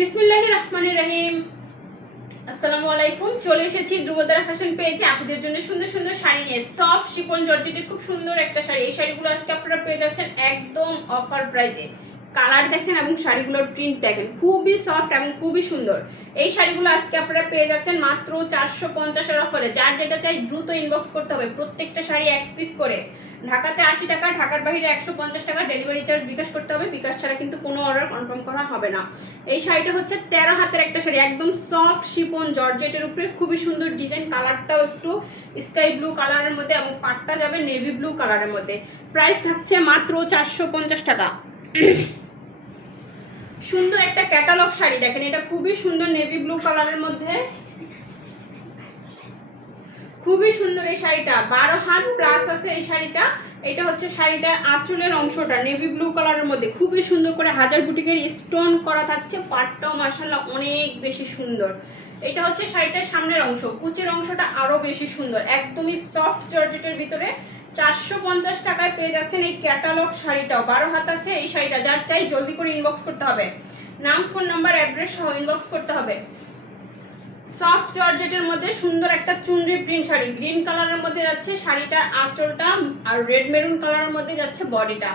বিসমিল্লাহির রহমানির রহিম। আসসালামু আলাইকুম। চলে এসেছি ধ্রুবতারা ফ্যাশন পেজে আপুদের জন্য সুন্দর সুন্দর শাড়ি নিয়ে। সফট শিফন জর্জেটের খুব সুন্দর একটা শাড়ি। এই শাড়িগুলো আজকে আপনারা পেয়ে যাচ্ছেন একদম অফার প্রাইজে। কালার দেখেন এবং শাড়িগুলোর প্রিন্ট দেখেন, খুবই সফট এবং খুবই সুন্দর। এই শাড়িগুলো আজকে আপনারা পেয়ে যাচ্ছেন মাত্র 450-এর অফারে। যার যেটা চাই দ্রুত ইনবক্স করতে হবে। প্রত্যেকটা শাড়ি এক পিস করে। ঢাকাতে 80 টাকা, ঢাকার বাইরে 150 টাকা ডেলিভারি চার্জ বিকাশ করতে হবে। বিকাশ ছাড়া কিন্তু কোনো অর্ডার কনফার্ম করা হবে না। এই শাড়িটা হচ্ছে 13 হাতের একটা শাড়ি, একদম সফট শিফন জর্জেটের উপরে, খুবই সুন্দর ডিজাইন। কালারটাও একটু স্কাই ব্লু কালারের মধ্যে এবং পাটটা যাবে নেভি ব্লু কালারের মধ্যে। প্রাইস থাকছে মাত্র 450 টাকা। সুন্দর একটা ক্যাটালগ শাড়ি দেখেন, এটা খুবই সুন্দর নেভি ব্লু কালারের মধ্যে, খুবই সুন্দর এই শাড়িটা। 12 হাত প্লাস আছে এই শাড়িটা। এটা হচ্ছে শাড়িটার আঁচলের অংশটা নেভি ব্লু কালারের মধ্যে খুবই সুন্দর করে হাজার বুটিকের স্টোন করা থাকছে। পাটটাও মাশাআল্লাহ অনেক বেশি সুন্দর। এটা হচ্ছে শাড়িটার সামনের অংশ, কুচির অংশটা আরো বেশি সুন্দর, একদমই সফট জর্জেটের ভিতরে। 450 টাকায় পেয়ে যাচ্ছেন এই ক্যাটালগ শাড়িটাও। 12 হাত আছে এই শাড়িটা। যার চাই জলদি করে ইনবক্স করতে হবে, নাম ফোন নাম্বার অ্যাড্রেস সহ ইনবক্স করতে হবে। সফট জর্জেটের মধ্যে সুন্দর একটা চুনরি প্রিন্ট শাড়ি, গ্রিন কালারের মধ্যে যাচ্ছে শাড়িটার আঁচলটা, আর রেড মেরুন কালারের মধ্যে যাচ্ছে বডিটা।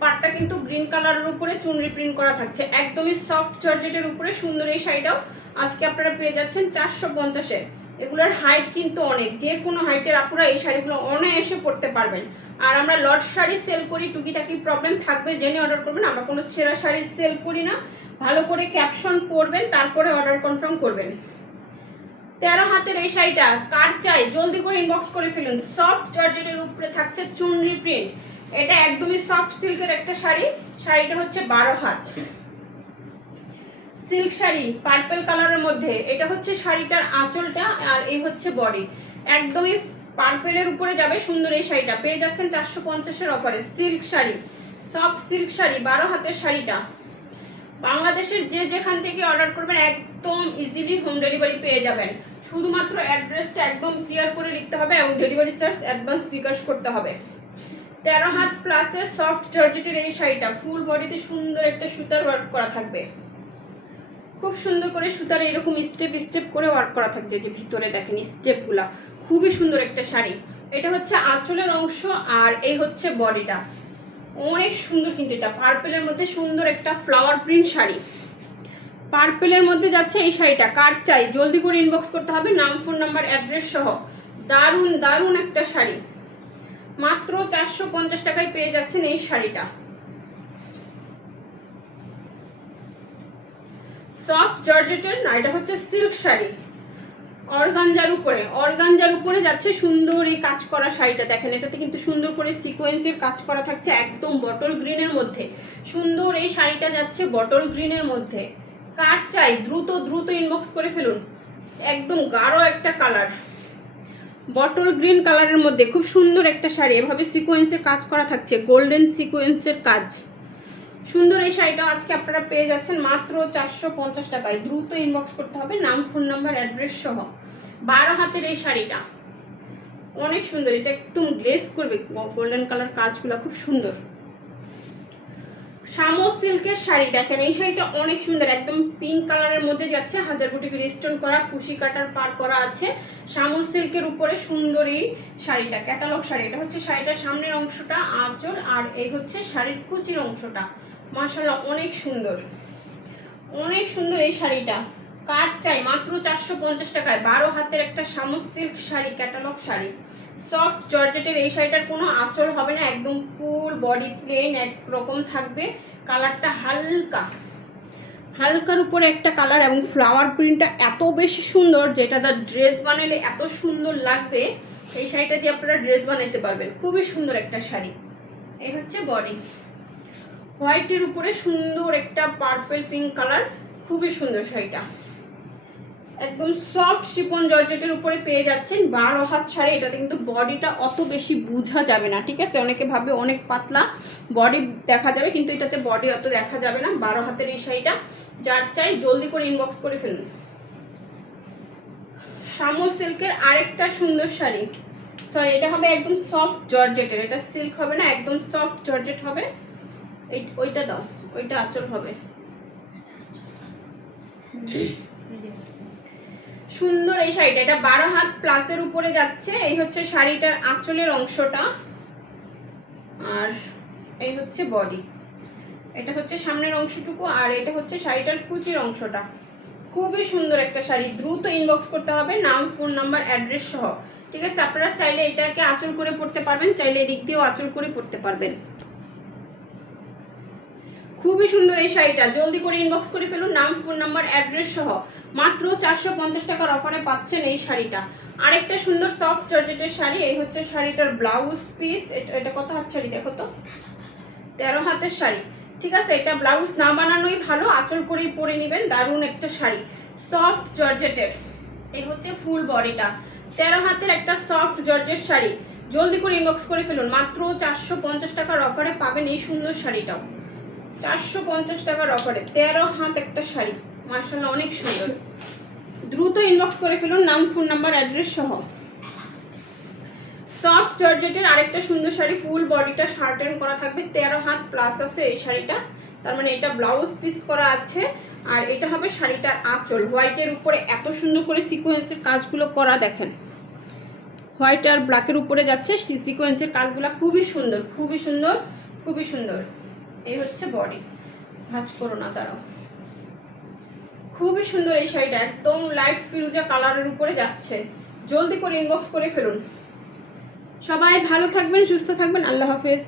পাটটা কিন্তু গ্রিন কালারের উপরে চুনরি প্রিন্ট করা থাকছে, একদমই সফট জর্জেটের উপরে সুন্দর এই শাড়িটাও আজকে আপনারা পেয়ে যাচ্ছেন 450-এ। এগুলোর হাইট কিন্তু অনেক, যে কোনো হাইটের আপুরা এই শাড়িগুলো অনায়াসে পরতে পারবেন। আর আমরা লট শাড়ি সেল করি, টুকিটাকি প্রবলেম থাকবে জেনে অর্ডার করবেন। আমরা কোনো ছেঁড়া শাড়ি সেল করি না। ভালো করে ক্যাপশন পড়বেন, তারপরে অর্ডার কনফার্ম করবেন। 13 হাতের এই শাড়িটা কার চাই জলদি করে ইনবক্স করে ফেলুন। সফট জর্জেটের উপরে থাকছে চুনরি প্রিন্ট। এটা একদমই সফট সিল্কের একটা শাড়ি। শাড়িটা হচ্ছে 12 হাত সিল্ক শাড়ি, পার্পল কালারের মধ্যে। এটা হচ্ছে শাড়িটার আঁচলটা, আর এই হচ্ছে বডি, একদমই পার্পেলের উপরে যাবে সুন্দর এই শাড়িটা। পেয়ে যাচ্ছেন 450-এর অফারে। Silk sari, soft silk sari, 12 হাতের শাড়িটা। বাংলাদেশের যে যেখান থেকে অর্ডার করবেন একদম ইজিলি হোম ডেলিভারি পেয়ে যাবেন। শুধুমাত্র অ্যাড্রেসটা একদম ক্লিয়ার করে লিখতে হবে এবং ডেলিভারি চার্জ অ্যাডভান্স বিকাশ করতে হবে। 13 হাত প্লাসের সফট জর্জেটের এই শাড়িটা, ফুল বডিতে সুন্দর একটা সুতার ওয়ার্ক করা থাকবে। খুব সুন্দর করে সুতার এরকম স্টেপ স্টেপ করে ওয়ার্ক করা থাকছে, যে ভিতরে দেখেন স্টেপগুলা। খুবই সুন্দর একটা শাড়ি। এটা হচ্ছে আঁচলের অংশ, আর এই হচ্ছে বডিটা। অনেক সুন্দর কিন্তু এটা পার্পেলের মধ্যে সুন্দর একটা ফ্লাওয়ার প্রিন্ট শাড়ি। পার্পেলের মধ্যে যাচ্ছে এই শাড়িটা। কার চাই জলদি করে ইনবক্স করতে হবে, নাম ফোন নাম্বার অ্যাড্রেস সহ। দারুণ দারুণ একটা শাড়ি, মাত্র 450 টাকায় পেয়ে যাচ্ছেন এই শাড়িটা। সফট জর্জেটের না, এটা হচ্ছে সিল্ক শাড়ি, অর্গানজার উপরে। অর্গানজার উপরে যাচ্ছে সুন্দর এই কাজ করা শাড়িটা দেখেন। এটাতে কিন্তু সুন্দর করে সিকোয়েন্সের কাজ করা থাকছে, একদম বটল গ্রিনের মধ্যে। সুন্দর এই শাড়িটা যাচ্ছে বটল গ্রিনের মধ্যে। কার চাই দ্রুত দ্রুত ইনবক্স করে ফেলুন। একদম গাঢ় একটা কালার, বটল গ্রিন কালারের মধ্যে খুব সুন্দর একটা শাড়ি। এভাবে সিকোয়েন্সের কাজ করা থাকছে, গোল্ডেন সিকোয়েন্সের কাজ। সুন্দর এই শাড়িটা আজকে আপনারা পেয়ে যাচ্ছেন মাত্র 450 টাকায়। দ্রুত ইনবক্স করতে হবে, নাম ফোন নাম্বার অ্যাড্রেস সহ। 12 হাতের এই শাড়িটা অনেক সুন্দর, এটা একদম গ্লেজ করবে, গোল্ডেন কালার কাজগুলো খুব সুন্দর। শামো সিল্কের শাড়ি দেখেন, এই শাড়িটা অনেক সুন্দর, একদম পিঙ্ক কালারের মধ্যে যাচ্ছে, হাজার বুটিকে স্টোন করা, কুশি কাটার পার করা আছে। শামো সিল্কের উপরে সুন্দর এই শাড়িটা, ক্যাটালগ শাড়ি। এটা হচ্ছে শাড়িটার সামনের অংশটা, আঁচল, আর এই হচ্ছে শাড়ির কুচির অংশটা। মাশাআল্লাহ অনেক সুন্দর, অনেক সুন্দর এই শাড়িটা। কার চাই মাত্র 450 টাকায়। 12 হাতের একটা শামো silk sari, catalogue sari, soft জর্জেটের। এই শাড়িটার কোনো আঁচল হবে না, একদম ফুল বডি প্লেন একরকম থাকবে। কালারটা হালকা, হালকার উপরে একটা কালার, এবং ফ্লাওয়ার প্রিন্টটা এত বেশি সুন্দর, যেটা তার ড্রেস বানালে এত সুন্দর লাগবে। এই শাড়িটা দিয়ে আপনারা ড্রেস বানাতে পারবেন। খুবই সুন্দর একটা শাড়ি। এই হচ্ছে বডি, হোয়াইটের উপরে সুন্দর একটা পার্পল পিঙ্ক কালার, খুবই সুন্দর শাড়িটা। একদম সফট শিফন জর্জেটের উপরে পেয়ে যাচ্ছেন। 12 হাত শাড়ি। এটাতে কিন্তু বডিটা অত বেশি বোঝা যাবে না, ঠিক আছে? অনেকে ভাবে অনেক পাতলা বডি দেখা যাবে, কিন্তু এটাতে বডি অত দেখা যাবে না। 12 হাতের এই শাড়িটা যার চাই জলদি করে ইনবক্স করে ফেলুন। শামো সিল্কের আরেকটা সুন্দর শাড়ি, সরি এটা হবে একদম সফট জর্জেটের, এটা সিল্ক হবে না, একদম সফট জর্জেট হবে। ওইটা দাও, ওইটা আঁচল হবে। সুন্দর এই শাড়িটা, এটা 12 হাত প্লাসের উপরে যাচ্ছে। এই হচ্ছে শাড়িটার আঁচলের অংশটা, আর এই হচ্ছে বডি। এটা হচ্ছে সামনের অংশটুকু, আর এটা হচ্ছে শাড়িটার কুচির অংশটা। খুবই সুন্দর একটা শাড়ি, দ্রুত ইনবক্স করতে হবে নাম, ফোন নাম্বার, অ্যাড্রেস সহ। ঠিক আছে, আপনারা চাইলে এটাকে আঁচল করে পড়তে পারবেন, চাইলে এদিক দিয়েও আঁচল করে পড়তে পারবেন। খুবই সুন্দর এই শাড়িটা, জলদি করে ইনবক্স করে ফেলুন নাম, ফোন নাম্বার, অ্যাড্রেস সহ। মাত্র 450 টাকার অফারে পাচ্ছেন এই শাড়িটা। আরেকটা সুন্দর সফট জর্জেটের শাড়ি, এই হচ্ছে শাড়িটার ব্লাউজ পিস। এটা কত হাত শাড়ি দেখো তো, 13 হাতের শাড়ি। ঠিক আছে, এটা ব্লাউজ না বানানোই ভালো, আঁচল করেই পরে নেবেন। দারুণ একটা শাড়ি, সফট জর্জেটের। এই হচ্ছে ফুল বডিটা, 13 হাতের একটা সফট জর্জেট শাড়ি। জলদি করে ইনবক্স করে ফেলুন, মাত্র 450 টাকার অফারে পাবেন এই সুন্দর শাড়িটাও। 450 টাকার অফারে 13 হাত একটা শাড়ি, মাশাআল্লাহ অনেক সুন্দর। দ্রুত ইনবক্স করে ফেলুন নাম, ফোন নাম্বার, অ্যাড্রেস সহ। সফট জর্জেটের আরেকটা সুন্দর শাড়ি, ফুল বডিটা শার্টেন করা থাকবে, 13 হাত প্লাস আছে এই শাড়িটা। তার মানে এটা ব্লাউজ পিস করা আছে, আর এটা হবে শাড়িটার আঁচল। হোয়াইটের উপরে এত সুন্দর করে সিকোয়েন্সের কাজগুলো করা, দেখেন হোয়াইট আর ব্ল্যাকের উপরে যাচ্ছে সিকোয়েন্সের কাজগুলো, খুবই সুন্দর, খুবই সুন্দর, খুবই সুন্দর। এই হচ্ছে বডি, ভাঁজ করো না, দাঁড়াও। খুবই সুন্দর এই শাড়িটা, একদম লাইট ফিরোজা কালারের উপরে যাচ্ছে। জলদি করে ইনবক্স করে ফেলুন। সবাই ভালো থাকবেন, সুস্থ থাকবেন, আল্লাহ হাফেজ।